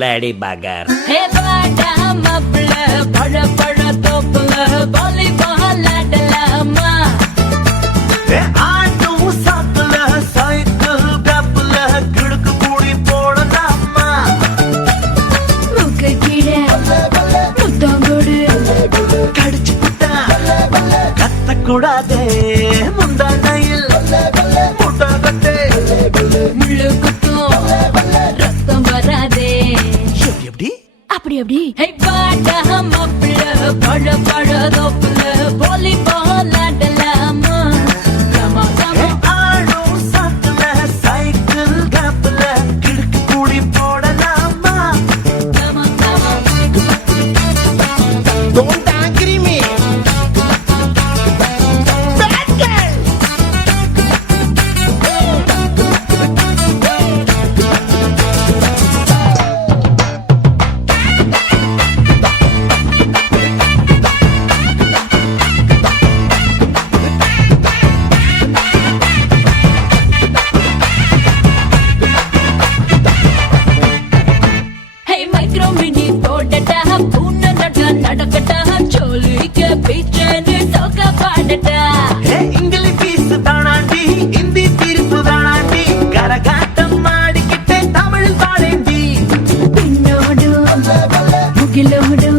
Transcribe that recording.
Bloody பகர். பழ பழ தோப்புல வாலிபால் ஆடலாமா? ஆட்டும் சாக்குல சைக்கிள் டப்புல கிழக்கு கூடி போடலாமா? முக்க கீழே முத்தங்கோடு கடிச்சு புட்டா கத்தக்கூடாதே முந்தானையில் புட்டகத்தே முள்ளு குத்தும் ரத்தம் வராதே. எப்படி அப்படி அப்படி பாட்டா மாப்பிள்ள பழ பழ தோப்புல வாலிபால் ஆடலாமா? கமா கமா ஆடும் சாக்குல சைக்கிள் டப்புல கிழக்கு கூடி போடலாமா? கமா கமா. Don't angry me. Bad girl. Micro mini போடட்டா பூன நட நடக்கட்டா சோலிக்க பீச்சனு சோக பாடட்டா. இங்கிலீஷ் பீஸ் தானாண்டி இந்தி தீர்ப்பு தானாண்டி கரகாட்டம் ஆடிக்கிட்டே தமிழ் பாடேண்டி. பின்னோடு முகிலோடு